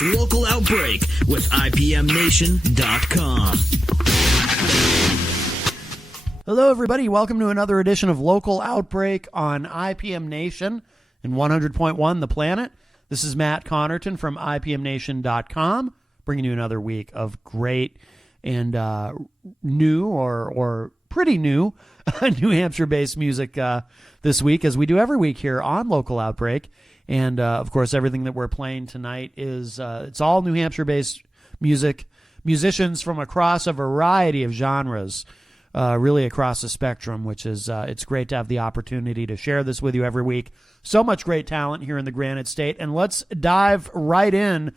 Local Outbreak with IPMNation.com. Hello, everybody. Welcome to another edition of Local Outbreak on IPM Nation and 100.1 The Planet. This is Matt Connerton from IPMNation.com, bringing you another week of great and new or pretty new New Hampshire-based music this week, as we do every week here on Local Outbreak. And, of course, everything that we're playing tonight is it's all New Hampshire-based music, musicians from across a variety of genres, really across the spectrum, which is it's great to have the opportunity to share this with you every week. So much great talent here in the Granite State. And let's dive right in.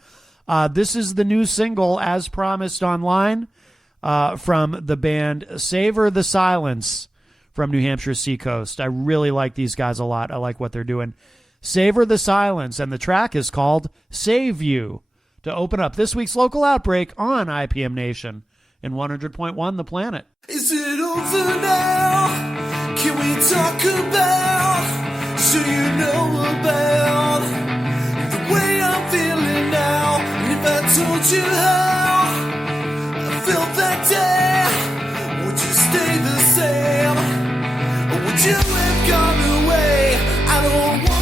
This is the new single, as promised online, from the band Savor the Silence from New Hampshire's Seacoast. I really like these guys a lot. I like what they're doing. Savor the Silence, and the track is called Save You, to open up this week's Local Outbreak on IPM Nation and 100.1 The Planet. Is it over now? Can we talk about, so you know about, the way I'm feeling now? And if I told you how I felt that day, would you stay the same? Or would you have gone away? I don't want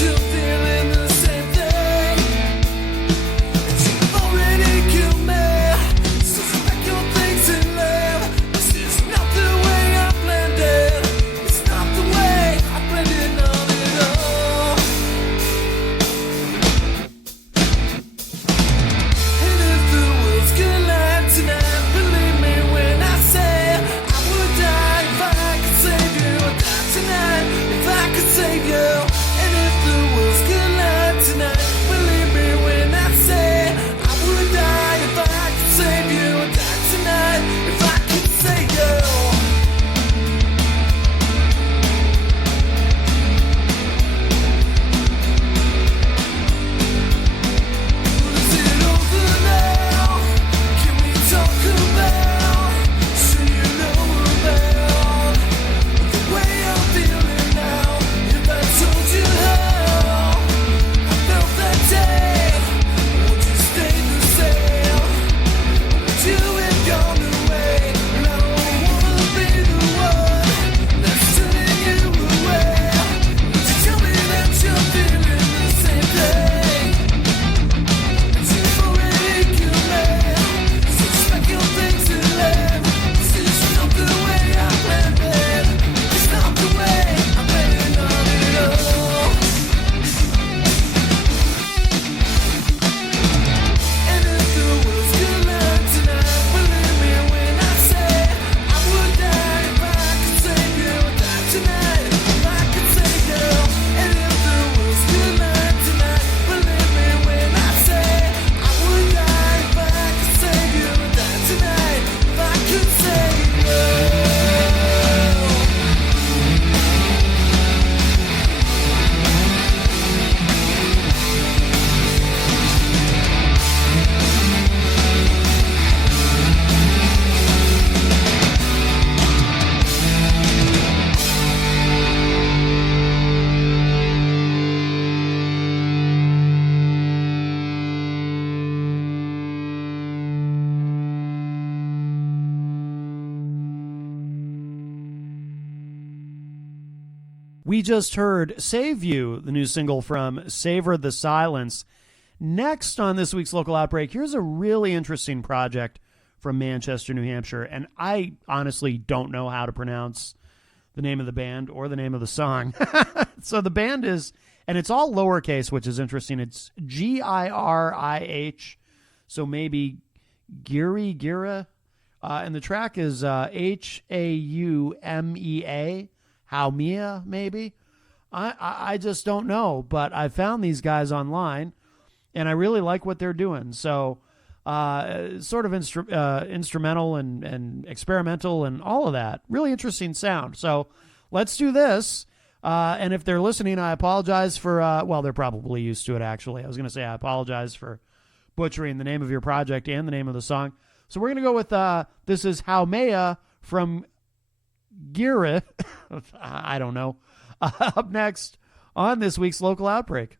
you're feeling the same thing. You've already killed me, so pack your things and leave. This is not the way I planned it. It's not the way I planned it, not at all. And if the world's gonna lie tonight, believe me when I say I would die if I could save you. I'd die tonight if I could save you. Tonight, believe me when I say I would die if I could save you. I'd die tonight if I could save you. Is it over now? Can we talk about, so you know about, the way I'm feeling now? If I told you how would you stay the same? Would you have gone away? And I don't wanna be the one that's turning you away. Would you tell me that you're feeling the same thing? And you've already killed me, so just pack your things and leave. This is not the way I planned it. It's not the way I planned it, not at all. We just heard Save You, the new single from Savor the Silence. Next on this week's Local Outbreak, here's a really interesting project from Manchester, New Hampshire, and I honestly don't know how to pronounce the name of the band or the name of the song. So the band is, and it's all lowercase, which is interesting. It's Girih, so maybe Gira, and the track is Haumea. Haumea, maybe? I just don't know, but I found these guys online, and I really like what they're doing. So sort of instrumental and experimental and all of that. Really interesting sound. So let's do this. And if they're listening, I apologize for, well, they're probably used to it, actually. I was going to say I apologize for butchering the name of your project and the name of the song. So we're going to go with, this is Haumea from Gira. I don't know. Up next on this week's Local Outbreak.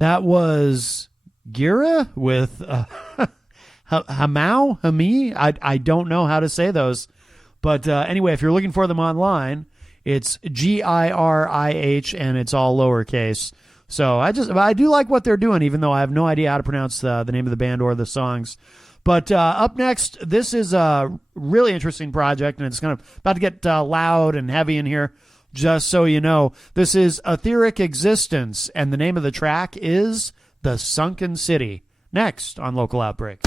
That was Gira with Hami. I don't know how to say those. But anyway, if you're looking for them online, it's GIRIH, and it's all lowercase. So I do like what they're doing, even though I have no idea how to pronounce the name of the band or the songs. But up next, this is a really interesting project, and it's kind of about to get loud and heavy in here, just so you know. This is Etheric Existence, and the name of the track is The Sunken City. Next on Local Outbreak.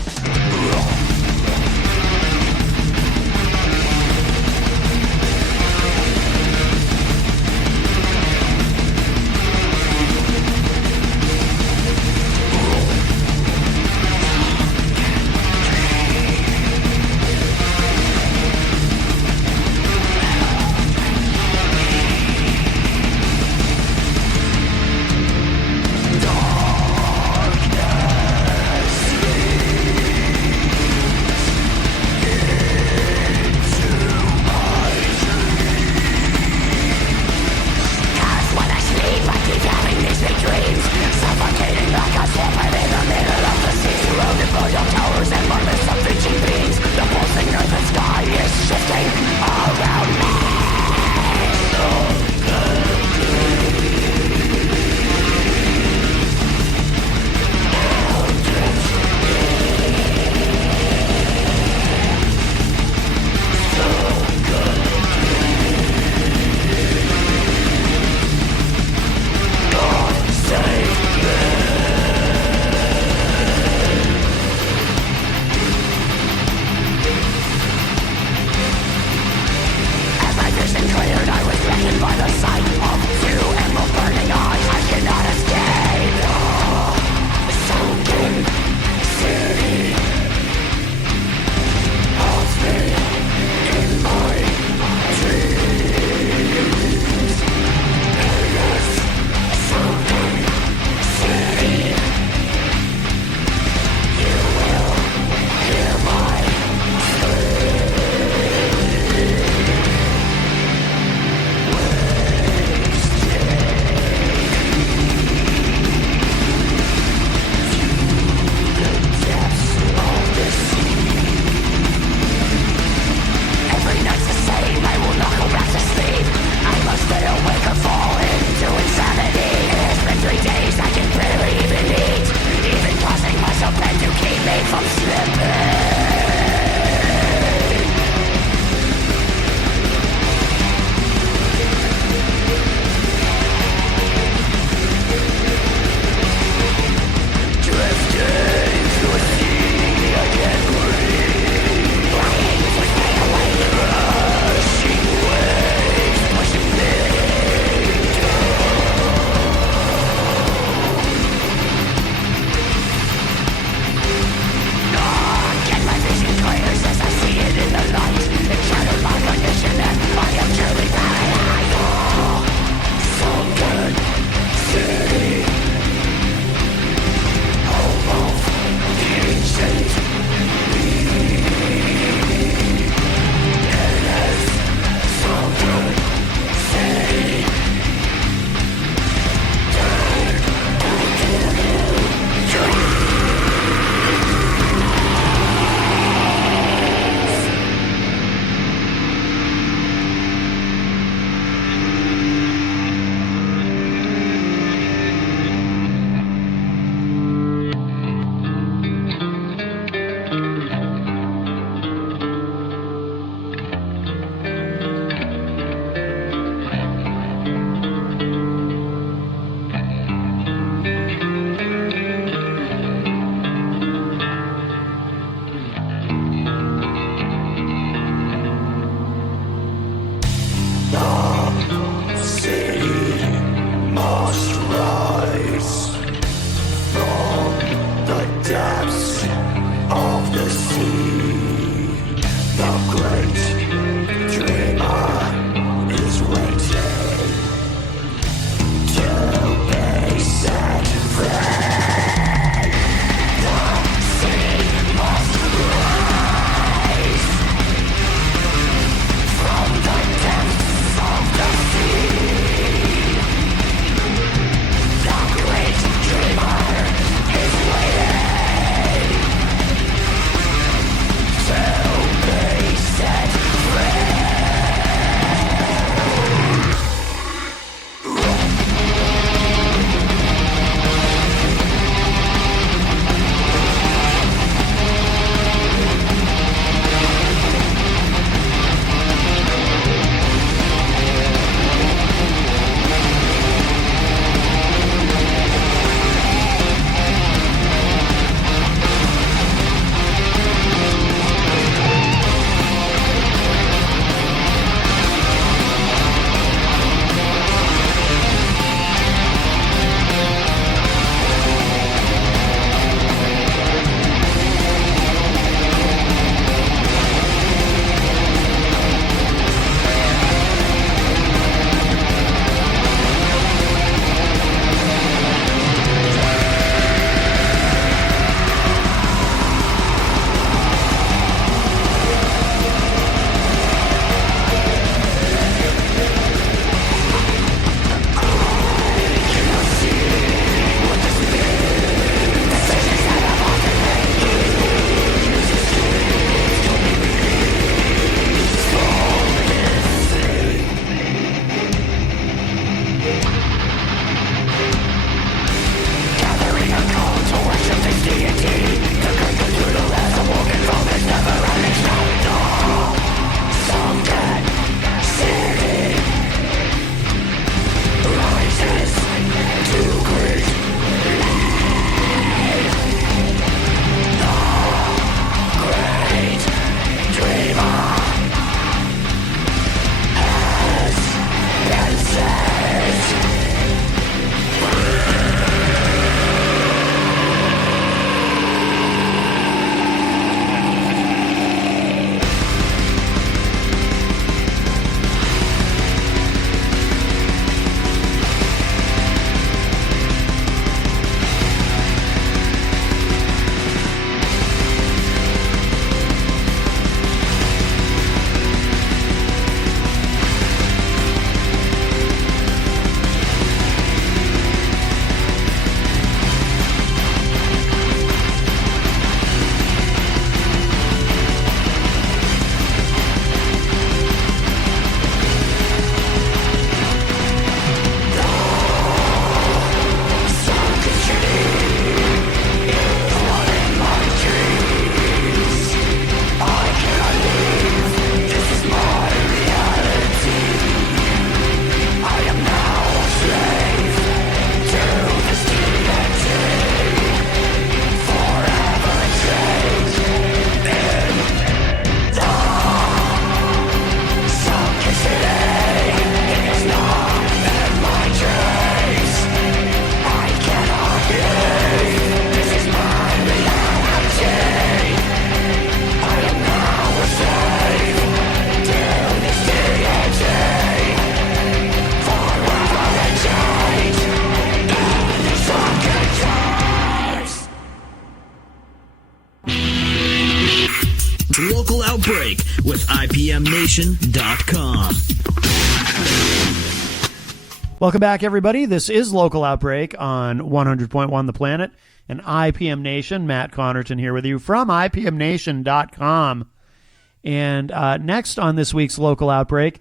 Outbreak with IPMNation.com. Welcome back, everybody. This is Local Outbreak on 100.1 The Planet and IPM Nation. Matt Connerton here with you from IPMNation.com. And next on this week's Local Outbreak,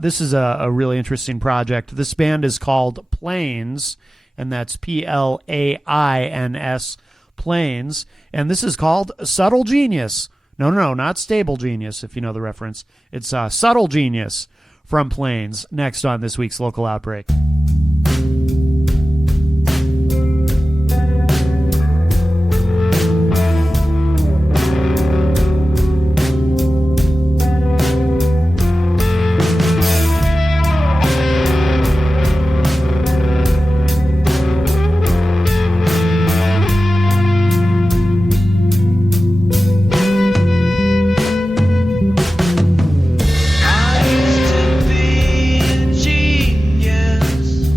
this is a really interesting project. This band is called Plains, and that's Plains, Plains. And this is called Subtle Genius. No, not Stable Genius, if you know the reference. It's Subtle Genius from Plains, next on this week's Local Outbreak. I used to be a genius.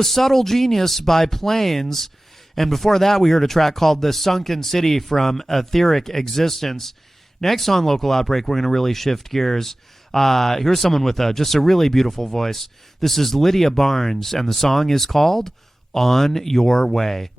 was Subtle Genius by Planes. And before that, we heard a track called The Sunken City from Etheric Existence. Next on Local Outbreak, we're going to really shift gears. Here's someone with just a really beautiful voice. This is Lydia Barnes, and the song is called On Your Way.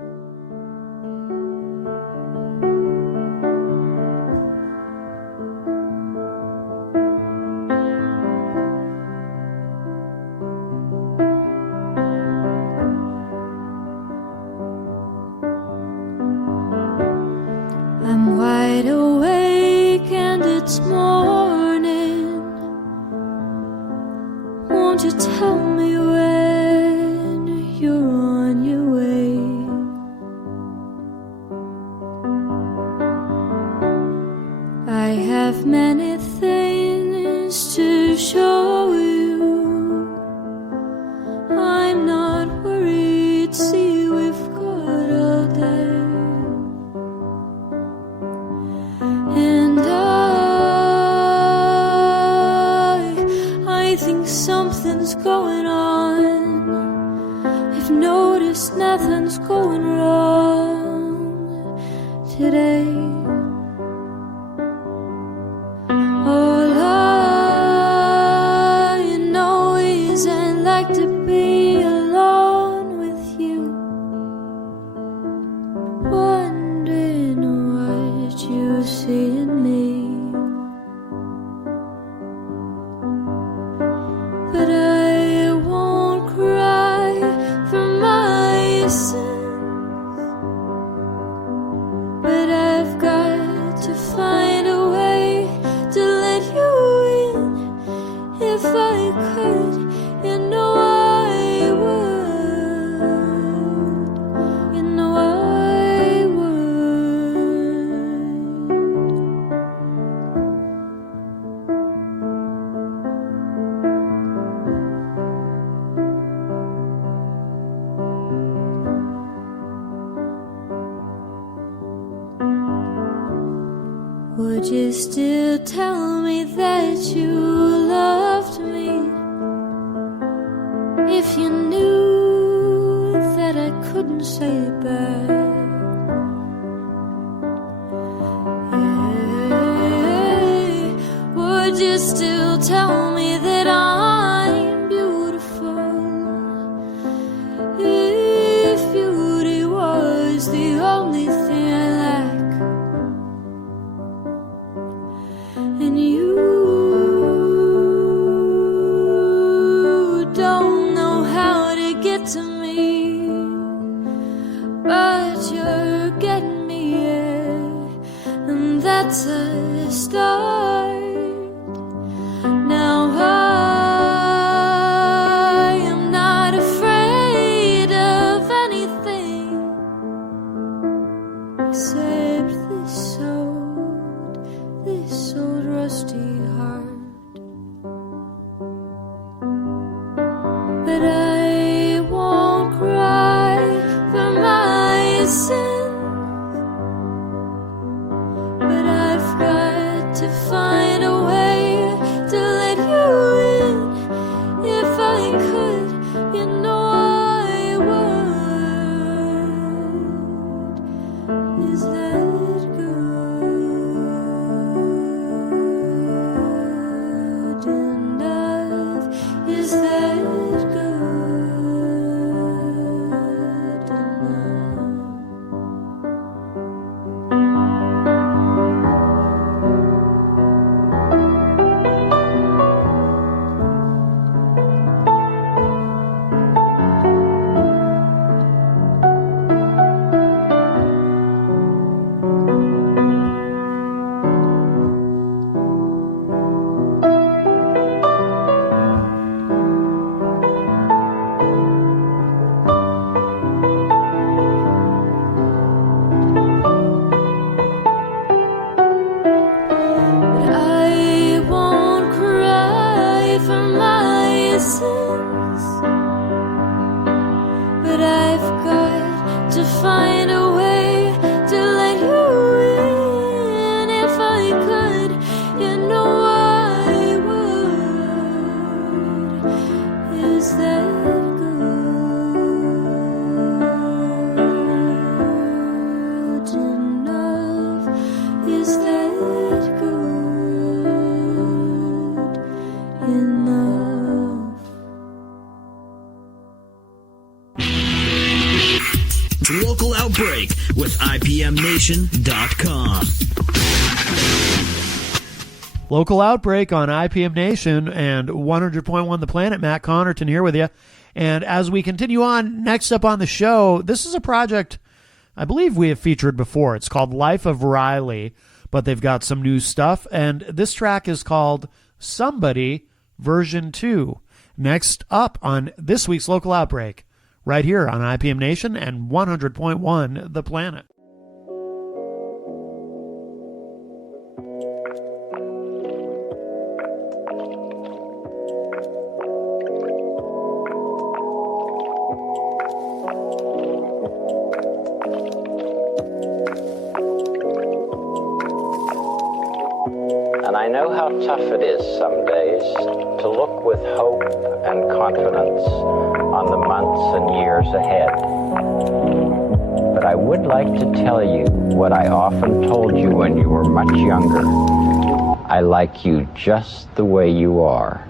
I'm wide awake and it's morning. Won't you tell me when you're on your way? I have many things to show you. I'm not worried, see we've got all day. And I think something's going on. I've noticed nothing's going wrong today. All I know is I'd like to be alone with you, wondering what you see in me. But I won't cry for my sins, but I've got to find a way to let you in. If I could, you know I would. You know I would. Would you still tell me that you loved me if you knew that I couldn't say it back? Yeah. Would you still tell me that I'm beautiful if beauty was the only thing I lack? And you don't know how to get to me, but you're getting me, yeah, and that's a start. Now I am not afraid of anything except this old rusty heart. But I won't cry for my sins, but I've got to find a way to let you in. If I could, you know I would. Is that good enough? Is that good enough? But I won't cry for my sins, but I've got to find a way to let you in. If I could, you know I would. Is that good Local Outbreak with IPMNation.com. Local Outbreak on IPM Nation and 100.1 The Planet. Matt Connerton here with you. And as we continue on, next up on the show, this is a project I believe we have featured before. It's called Life of Riley, but they've got some new stuff. And this track is called Somebody Version 2. Next up on this week's Local Outbreak, right here on IPM Nation and 100.1 The Planet. And I know how tough it is some days to look with hope and confidence on the months and years ahead. But I would like to tell you what I often told you when you were much younger. I like you just the way you are.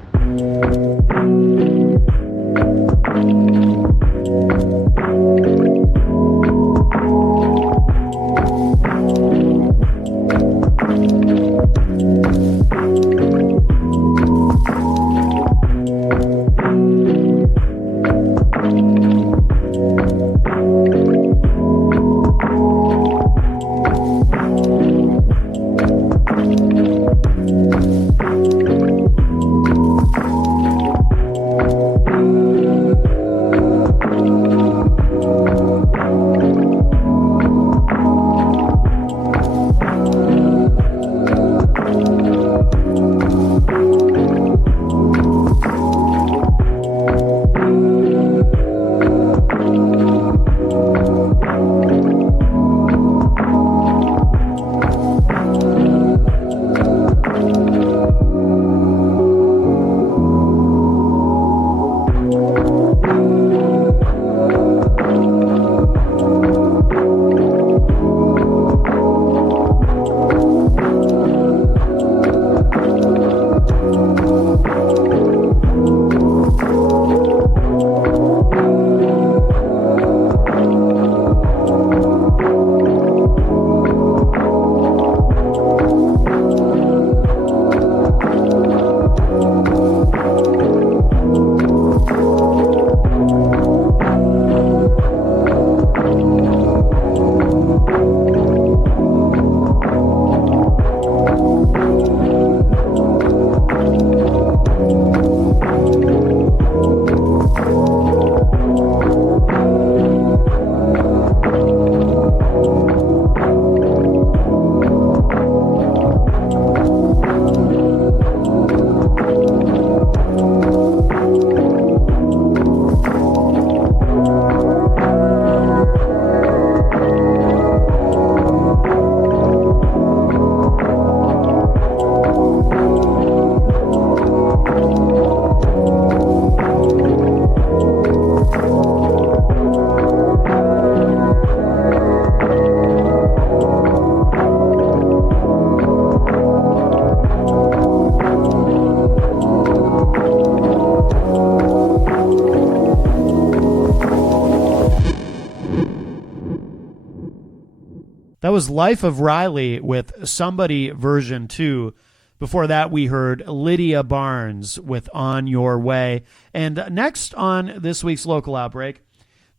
That was Life of Riley with Somebody Version 2. Before that, we heard Lydia Barnes with On Your Way. And next on this week's Local Outbreak,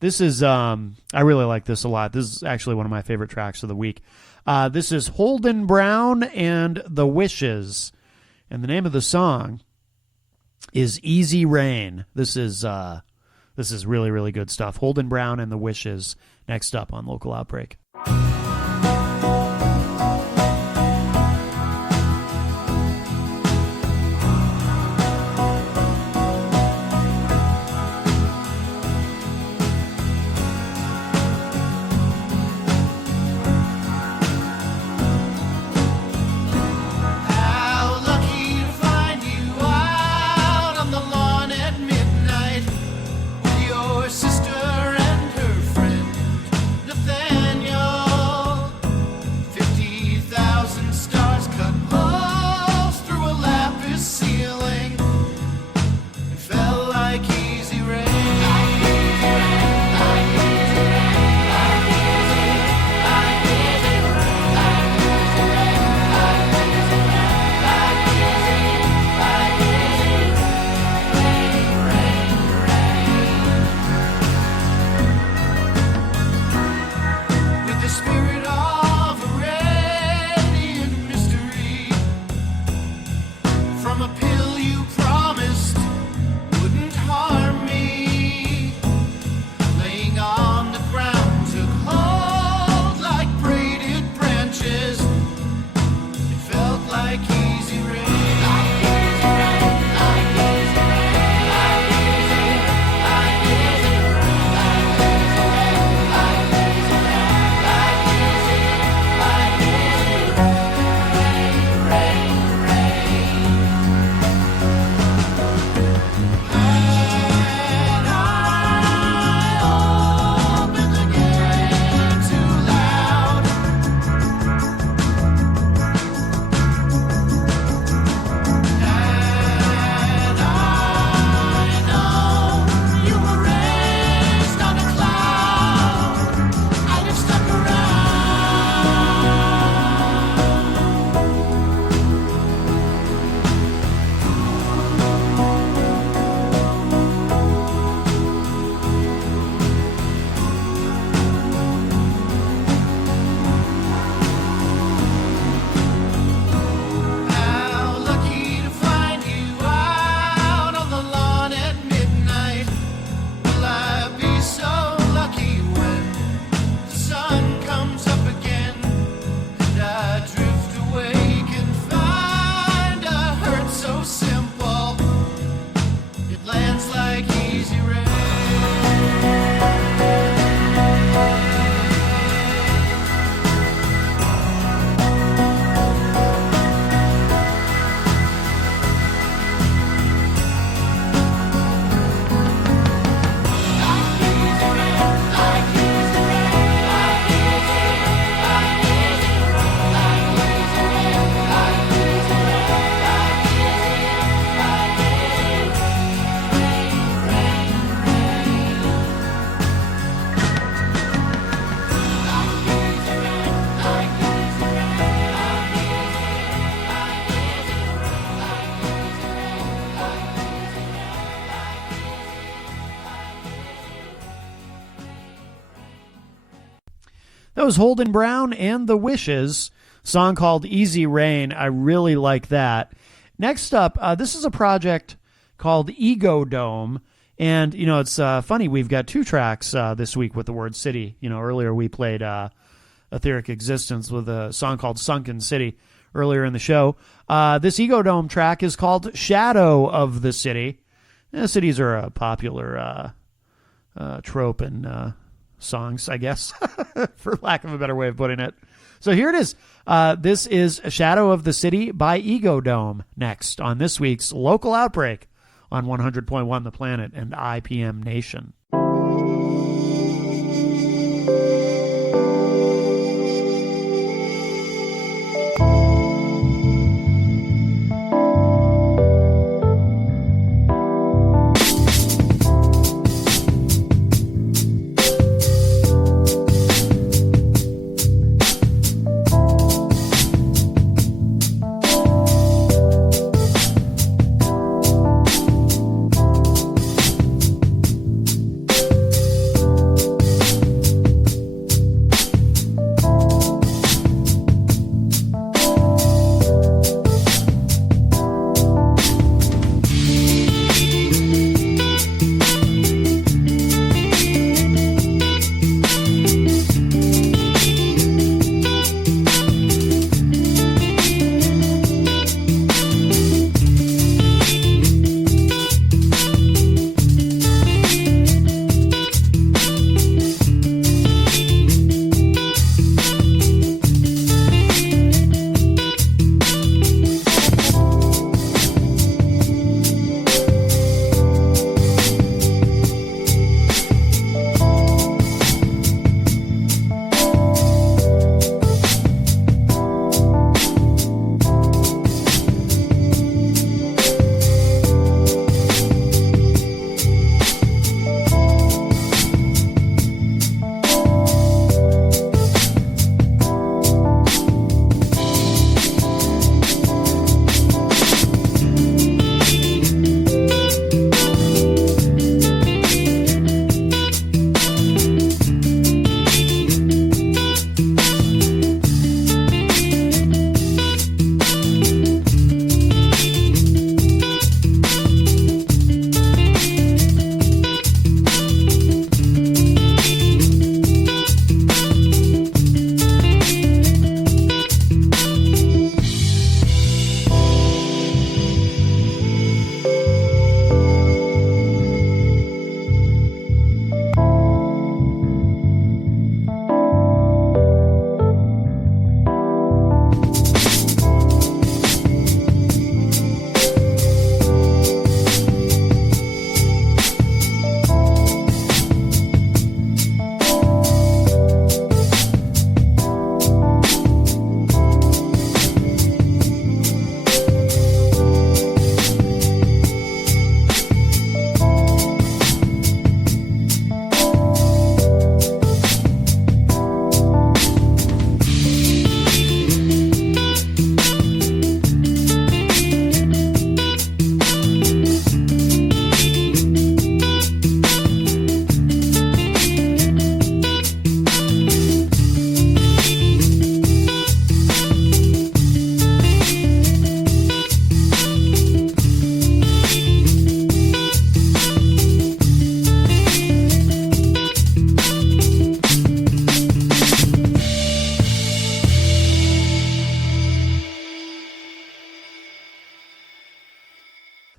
this is, I really like this a lot. This is actually one of my favorite tracks of the week. This is Holden Brown and the Wishes. And the name of the song is Easy Rain. This is really, really good stuff. Holden Brown and the Wishes next up on Local Outbreak. Sister and her friend Nathaniel. That was Holden Brown and The Wishes, song called Easy Rain. I really like that. Next up, this is a project called Ego Dome. And, it's funny, we've got 2 tracks this week with the word city. Earlier we played Etheric Existence with a song called Sunken City earlier in the show. This Ego Dome track is called Shadow of the City. Cities are a popular trope in songs, I guess, for lack of a better way of putting it. So here it is. This is Shadow of the City by Ego Dome next on this week's Local Outbreak on 100.1 The Planet and IPM Nation.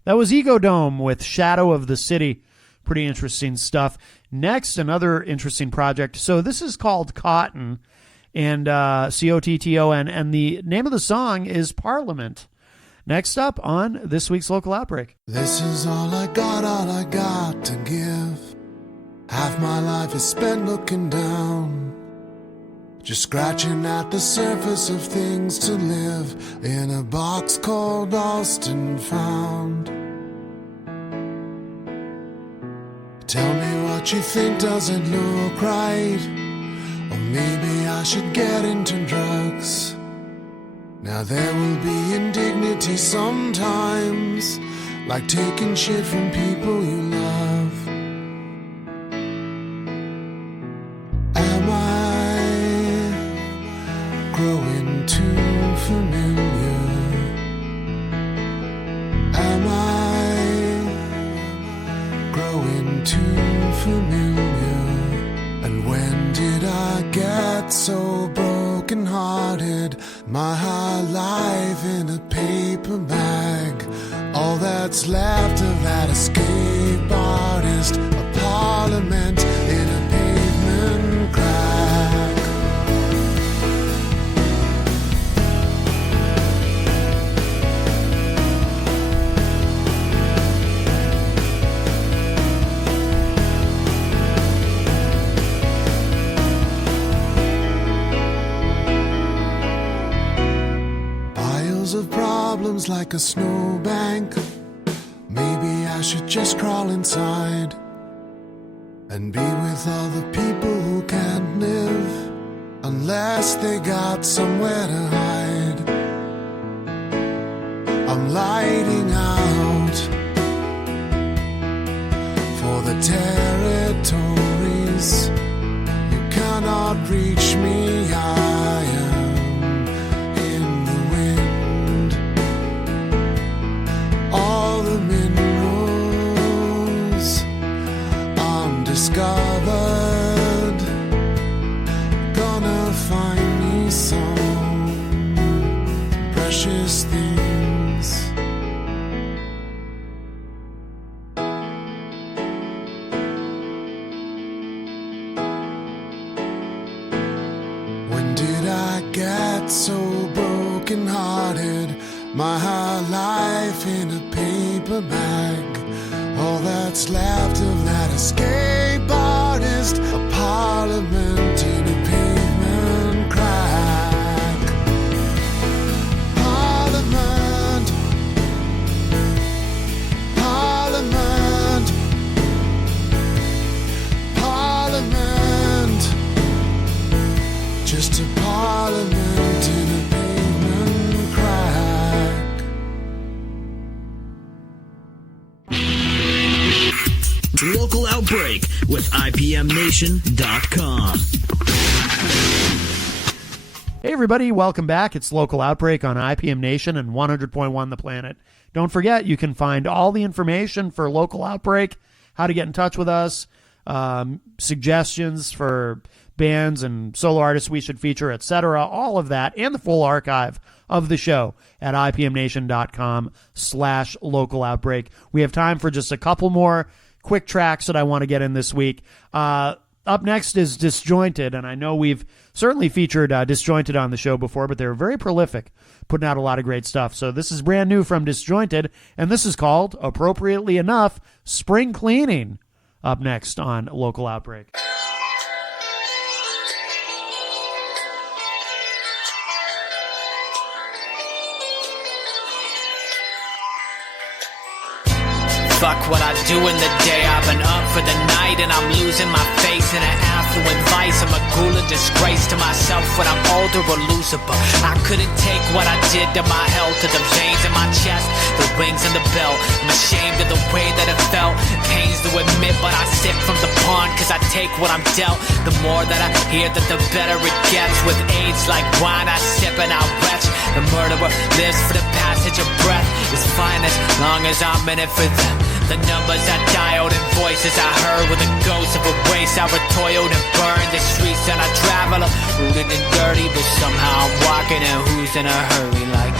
That was Ego Dome with Shadow of the City. Pretty interesting stuff. Next, another interesting project. So this is called Cotton, and Cotton, and the name of the song is Parliament. Next up on this week's Local Outbreak. This is all I got to give. Half my life is spent looking down, just scratching at the surface of things to live in a box called Lost and Found. Tell me what you think, does it look right? Or maybe I should get into drugs. Now there will be indignity sometimes, like taking shit from people you love. Am I growing too familiar? Am I growing too familiar? And when did I get so broken-hearted? My whole life in a paper bag. All that's left of that escape artist, a parliament in a pavement crack. Piles of problems like a snowbank. Maybe I should just crawl inside and be with all the people who can't live unless they got somewhere to hide. I'm lighting out for the territories. You cannot reach me, I am in the wind. All the minerals undiscovered, gonna find me some precious things. When did I get so broken-hearted? My whole life in a paper bag. All that's left of that escape artist, a parliament in a pavement crack. Parliament, parliament, parliament. Just a parliament in a pavement crack. Local Outbreak with IPMNation.com. Hey everybody, welcome back. It's Local Outbreak on IPM Nation and 100.1 The Planet. Don't forget, you can find all the information for Local Outbreak, how to get in touch with us, suggestions for bands and solo artists we should feature, etc. All of that, and the full archive of the show at IPMNation.com/Local Outbreak. We have time for just a couple more quick tracks that I want to get in this week. Up next is Disjointed, and I know we've certainly featured Disjointed on the show before, but they're very prolific, putting out a lot of great stuff. So this is brand new from Disjointed, and this is called, appropriately enough, Spring Cleaning. Up next on Local Outbreak. Fuck what I do in the day. I've been up for the night and I'm losing my face in an affluent vice. I'm a ghoul and disgrace to myself when I'm older or looser. But I couldn't take what I did to my health, to the veins in my chest, the wings and the belt. I'm ashamed of the way that it felt. Pains to admit, but I sip from the pond cause I take what I'm dealt. The more that I hear that the better it gets. With AIDS like wine I sip and I retch. The murderer lives for the passage of breath. It's fine as long as I'm in it for them. The numbers I dialed and voices I heard were the ghosts of a race I toiled and burned. The streets that I travel are rooted and dirty, but somehow I'm walking and who's in a hurry? Like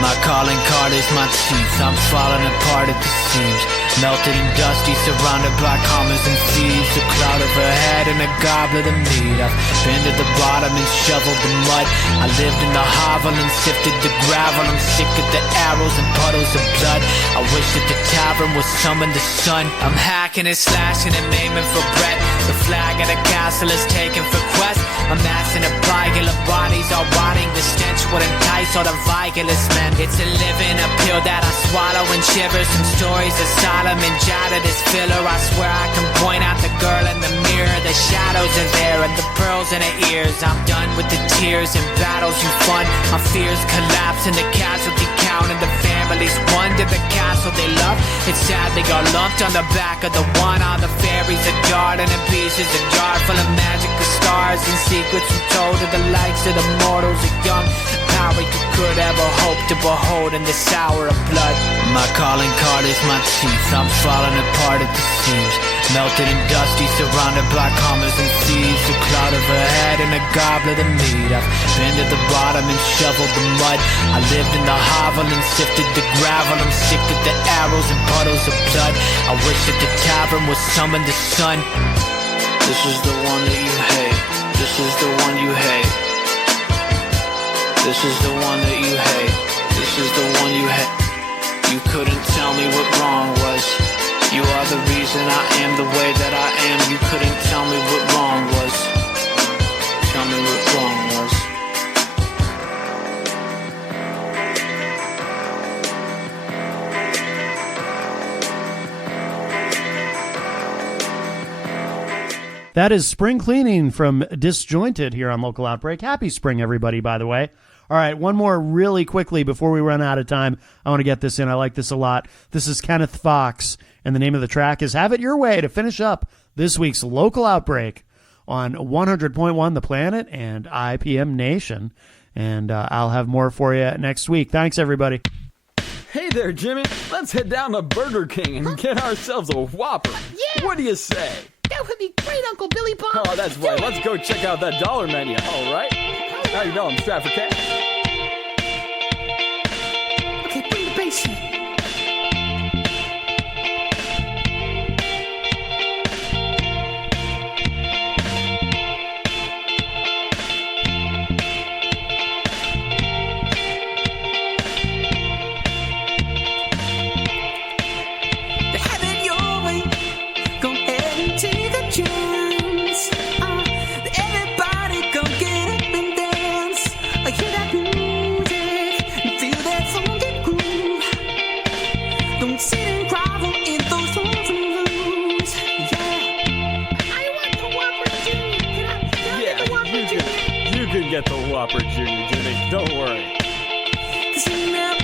my calling card is my teeth. I'm falling apart at the seams, melted and dusty, surrounded by commas and thieves. A cloud overhead and a goblet of meat. I've been to the bottom and shoveled the mud. I lived in the hovel and sifted the gravel. I'm sick of the arrows and puddles of blood. I wish that the tavern was summon the sun. I'm hacking and slashing and aiming for bread. The flag of the castle is taken for quest. Amassing a pile of bodies all rotting. The stench would entice all the vigilous men. It's a living appeal that I swallow and shiver. Some stories of Solomon jotted as filler. I swear I can point out the girl in the mirror. The shadows are there and the pearls in her ears. I'm done with the tears and battles you fun. My fears collapse in the casualty count. And the families wonder the castle they love. It's sadly all lumped on the back of the one. All the fairies are darting in pieces. A jar full of magical stars stars and secrets you told to the likes of the mortals of young. Power you could ever hope to behold in this hour of blood. My calling card is my teeth. I'm falling apart at the seams. Melted and dusty, surrounded by commas and thieves. A cloud overhead and a goblet of meat. I've been to the bottom and shoveled the mud. I lived in the hovel and sifted the gravel. I'm sick of the arrows and puddles of blood. I wish that the tavern would summon the sun. This is the one that you hate. This is the one you hate. This is the one that you hate. This is the one you hate. You couldn't tell me what wrong was. You are the reason I am the way that I am. You couldn't tell me what wrong was. Tell me what wrong was. That is Spring Cleaning from Disjointed here on Local Outbreak. Happy spring, everybody, by the way. All right, one more really quickly before we run out of time. I want to get this in. I like this a lot. This is Kenneth Fox, and the name of the track is Have It Your Way to finish up this week's Local Outbreak on 100.1 The Planet and IPM Nation. And I'll have more for you next week. Thanks, everybody. Hey there, Jimmy. Let's head down to Burger King and get ourselves a Whopper. Yeah. What do you say? That would be great, Uncle Billy Bob. Oh, that's right. Let's go check out that dollar menu, all right? Now you know I'm strapped for cash. Okay, bring the bass in. Have it your way. Go ahead and take a chance. Everybody go get up and dance. Hear that music and feel that funky groove. Don't sit and grovel in those thorns and rooms. Yeah. I want the Whopper Junior. Can I get the Whopper Junior? You can get the Whopper Junior, Jimmy. Don't worry. 'Cause you know,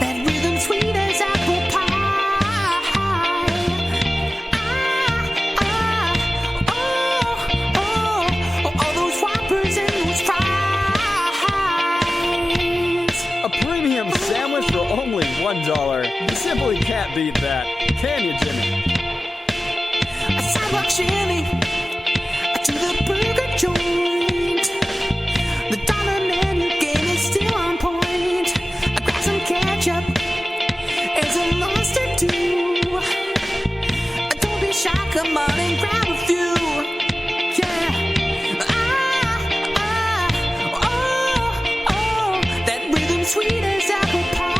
that rhythm sweet as apple pie. All those Whoppers and those fries. A premium sandwich for only $1. You simply can't beat that, can you, Jimmy? A sidewalk shimmy to the burger joint. The dollar menu game is still on point. I grab some ketchup and some mustard too. Don't be shy, come on and grab a few. Yeah. That rhythm sweet as apple pie.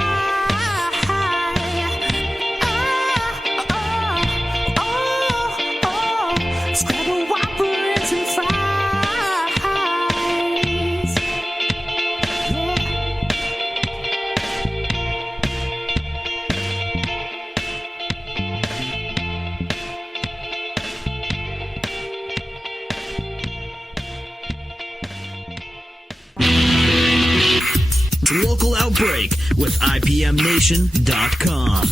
Scrap a Whopper and some fries. Yeah. Local Outbreak with IPMNation.com.